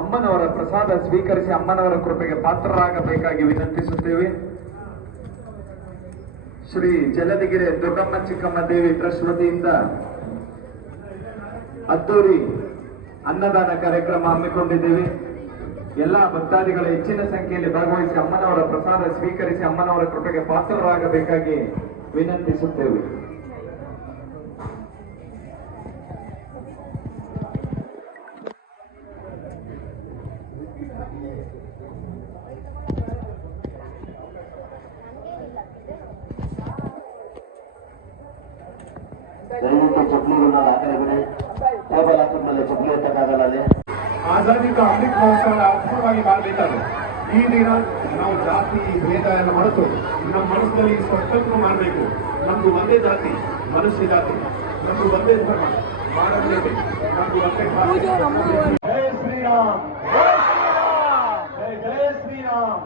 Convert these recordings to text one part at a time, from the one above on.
ಅಮ್ಮನವರ ಪ್ರಸಾದ ಸ್ವೀಕರಿಸಿ ಅಮ್ಮನವರ ಕೃಪೆಗೆ ಪಾತ್ರರಾಗಬೇಕಾಗಿ ವಿನಂತಿಸುತ್ತೇವೆ. ಶ್ರೀ ಜಲದಿಗೆರೆ ದೊಡ್ಡಮ್ಮ ಚಿಕ್ಕಮ್ಮ ದೇವಿ ಟ್ರಸ್ಟ್ ವತಿಯಿಂದ ಅದ್ದೂರಿ ಅನ್ನದಾನ ಕಾರ್ಯಕ್ರಮ ಹಮ್ಮಿಕೊಂಡಿದ್ದೇವೆ. ಎಲ್ಲಾ ಭಕ್ತಾದಿಗಳ ಹೆಚ್ಚಿನ ಸಂಖ್ಯೆಯಲ್ಲಿ ಭಾಗವಹಿಸಿ ಅಮ್ಮನವರ ಪ್ರಸಾದ ಸ್ವೀಕರಿಸಿ ಅಮ್ಮನವರ ಕೃಪೆಗೆ ಪಾತ್ರರಾಗಬೇಕಾಗಿ ವಿನಂತಿಸುತ್ತೇವೆ. ದಯವಿಟ್ಟು ಚಪ್ಪಲಿಗಳನ್ನ ಆ ಕಡೆ ಬಿಡಿ. ಟೇಬಲ್ ಹಾಕಿದ ಮೇಲೆ ಚಪ್ಪಲಿ ಎತ್ತಕ್ಕಾಗಲ್ಲ ಅಲ್ಲಿ. ಆಜಾದಿ ಕಾ ಅಮೃತ ಮಹೋತ್ಸವ ಅದ್ಭುತವಾಗಿ ಮಾಡಬೇಕಾದ್ರೆ ಈ ದಿನ ನಾವು ಜಾತಿ ಭೇದ ಎಲ್ಲ ಮರೆತು ನಮ್ಮ ಮನಸ್ಸಿನಲ್ಲಿ ಸ್ವತಂತ್ರ ಮಾಡಬೇಕು. ನಮ್ದು ಒಂದೇ ಜಾತಿ, ಮನುಷ್ಯ ಜಾತಿ, ನಮ್ದು ಒಂದೇ ಧರ್ಮ, ಮಾಡಬೇಕು ನಮ್ದು ಒಂದೇ ಭಾಷೆ. ಜೈ ಶ್ರೀರಾಮ್, ಜೈ ಜೈ ಶ್ರೀರಾಮ್.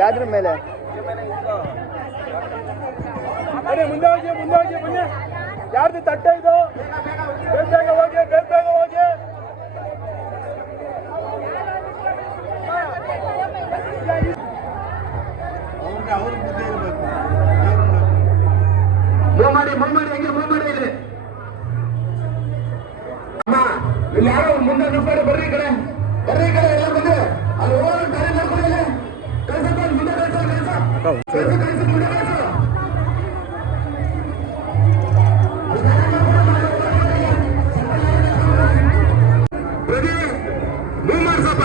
ಯಾದ್ರ ಮೇಲೆ ಮುಂದೆ ಹೋಗಿ ಬನ್ನಿ. ಯಾರ್ದು ತಟ್ಟೆ ಇದು? ಬೇಗ ಹೋಗಿ, ಬೇಗ ಹೋಗಿ. ಅವ್ರ ಬುದ್ಧಿ ಇರಬೇಕು. ಮೂವ್ ಮಾಡಿ ಹೆಂಗೆ ಮೂವ್ ಮಾಡಿ ಇಲ್ಲಿ. ಅಮ್ಮ ಇಲ್ಲಿ ಯಾರೋ ಮುಂದೆ ನುಗ್ಗಡೆ ಬರ್ರಿ ಈ ಕಡೆ ಎಲ್ಲ ಬಂದ್ರೆ ಅಲ್ಲಿ ಹೋಗೋದು ದಾರಿ ಮಾಡ್ಕೊಳ್ಳಿ. ಕಳ್ಸಪ್ಪ ಮುಂದೆ ಕಳ್ಸೋ ಮುಂದೆ ಕಳ್ಸೋ. ಪ್ರತಿ ಮೂವ್ ಮಾಡ್ಸಪ್ಪ.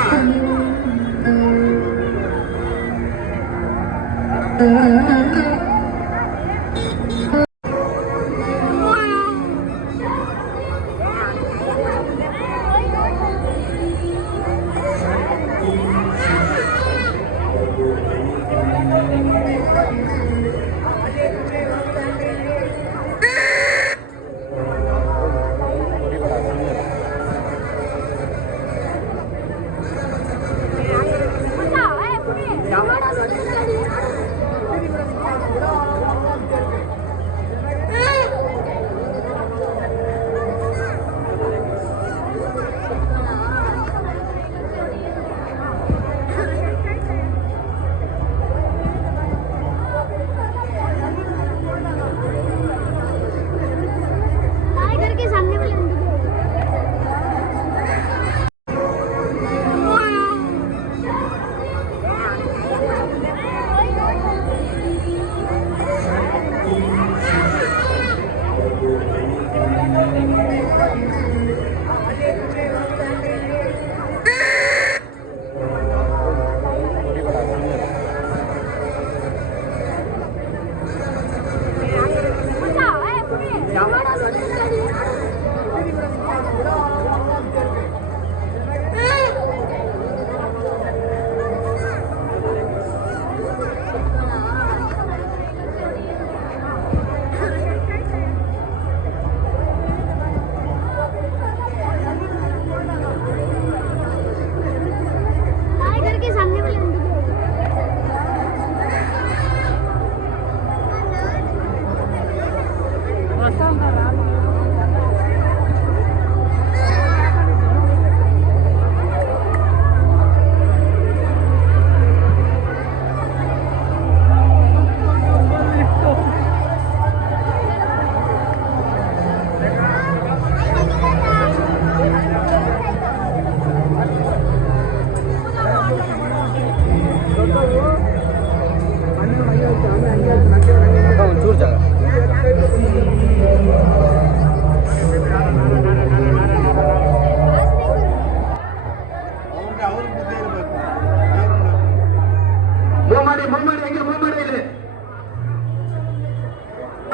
ಮಾಡಿ ಹಂಗೆ ಮೂವ್ ಮಾಡಿ ಇಲ್ಲಿ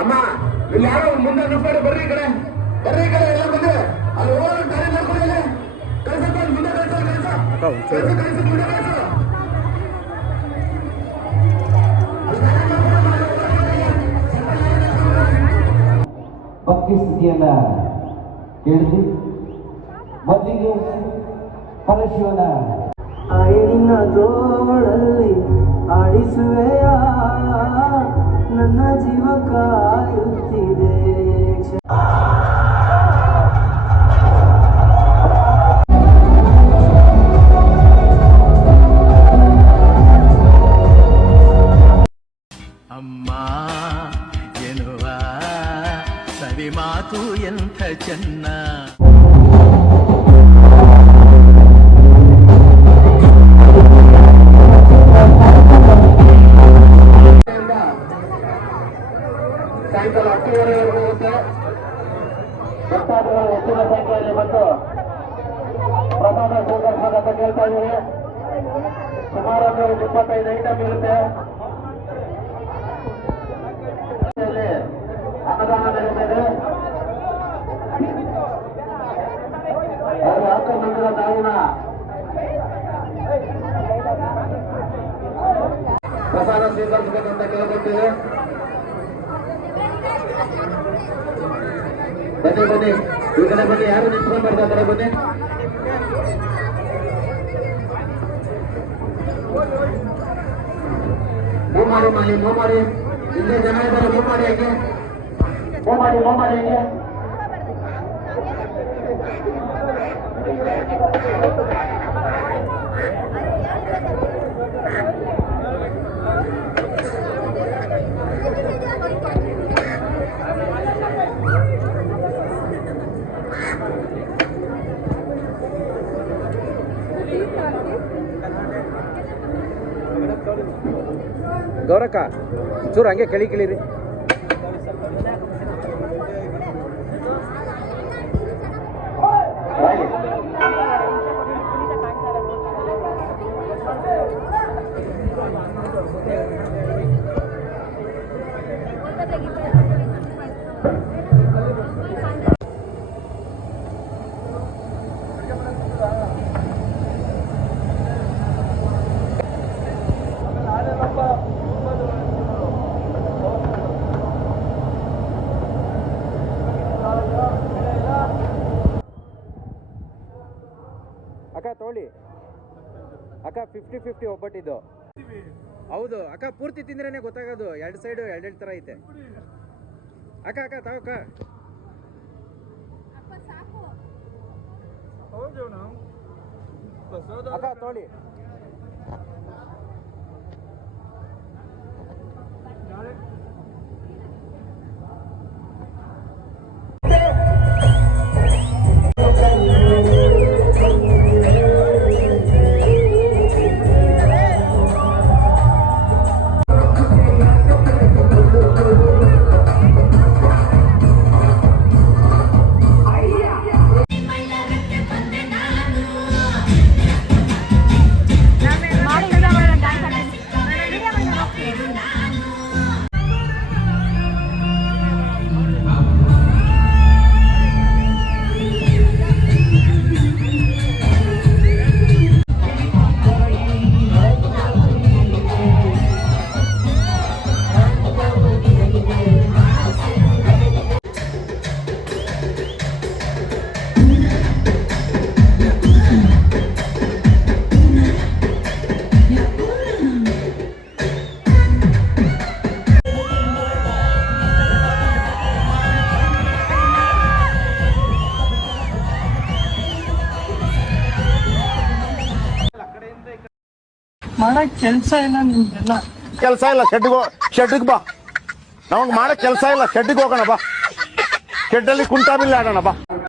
ಅಮ್ಮ ಇಲ್ಲಿ ಯಾರೋ ಮುಂದೆ ನುಗ್ಬೇಡಿ ಬರ್ರಿ ಈ ಕಡೆ ಎಲ್ಲ ಬಂದ್ರೆ ಅಲ್ಲಿ ಹೋಗೋರು ಗಾಡಿ ನೋಡ್ಕೊಳ್ಳಿ ಕಳ್ಸಪ್ಪ ಮುಂದೆ ಕಳ್ಸು ಮುಂದೆ ಕಳ್ಸು ಭಕ್ತಿ ಸ್ಥಿತಿಯನ್ನ ಕೇಳಿದ್ವಿ. ಮೊದಲಿಗೆ ಪರಶಿವನ ನಿನ್ನ ತೋಳಲ್ಲಿ ಆಡಿಸುವೆಯ ನನ್ನ ಜೀವ ಕಾಯುತ್ತಿದೆ ಅಮ್ಮ ಎನ್ನುವ ಸವಿ ಮಾತು ಎಂಥ ಚೆನ್ನ. ಸಾಯಂಕಾಲ 10:30ವರೆಗೂ ಇರುತ್ತೆ. ಭಕ್ತಾದಿಗಳು ಹೆಚ್ಚಿನ ಸಂಖ್ಯೆಯಲ್ಲಿ ಬಂದು ಪ್ರಸಾದ ಸ್ವೀಕರಿಸಬೇಕಂತ ಕೇಳ್ತಾ ಇದ್ದೀವಿ. ಸುಮಾರು 25 ಐಟಮ್ ಇರುತ್ತೆ. ಅನ್ನದಾನ ನಡೀತಿದೆ. ಅವರು 10 ಮಂದಿರ ತಾಯಿನ ಪ್ರಸಾದ ಸ್ವೀಕರಿಸಬೇಕಂತ ಕೇಳ್ಕೊಳ್ತೀವಿ. ಬನ್ನಿ ಈ ಕಡೆ ಬನ್ನಿ, ಯಾರು ನಿಂತ್ಕೊಂಡ್ಬಾರ್ದು ಆ ಕಡೆ ಬನ್ನಿ. ಮೂವ್ ಮಾಡಿ ಹಿಂದೆ ಜನ ಇದ್ದಾರೆ. ಮೂವ್ ಮಾಡಿ ಹಂಗೆ ಗೌರಕ್ಕ ಚೂರು ಹಂಗೆ ಕೆಳಿರಿ. ಅಕ್ಕ ತೊಗೊಳ್ಳಿ ಅಕ್ಕ 50-50 ಒಬ್ಬಟ್ಟಿದ್ದು. ಹೌದು ಅಕ್ಕ, ಪೂರ್ತಿ ತಿಂದ್ರೇನೆ ಗೊತ್ತಾಗೋದು. 2 ಸೈಡು 2 ಥರ ಐತೆ ಅಕ್ಕ ತಾವಕ್ಕ. ಅಕ್ಕ ತೊಗೊಳ್ಳಿ. ಮಾಡಕ್ ಕೆಲ್ಸ ಇಲ್ಲ ನಿಮ್ದೆಲ್ಲ. ಕೆಲಸ ಇಲ್ಲ, ಶೆಡ್ಗೆ ಬಾ. ನಮಗೆ ಮಾಡಕ್ ಕೆಲಸ ಇಲ್ಲ, ಶೆಡ್ಗೆ ಹೋಗೋಣ ಬಾ. ಶೆಡ್ಡಲ್ಲಿ ಕುಂಟಾಬಿಲ್ಲ ಆಡೋಣ ಬಾ.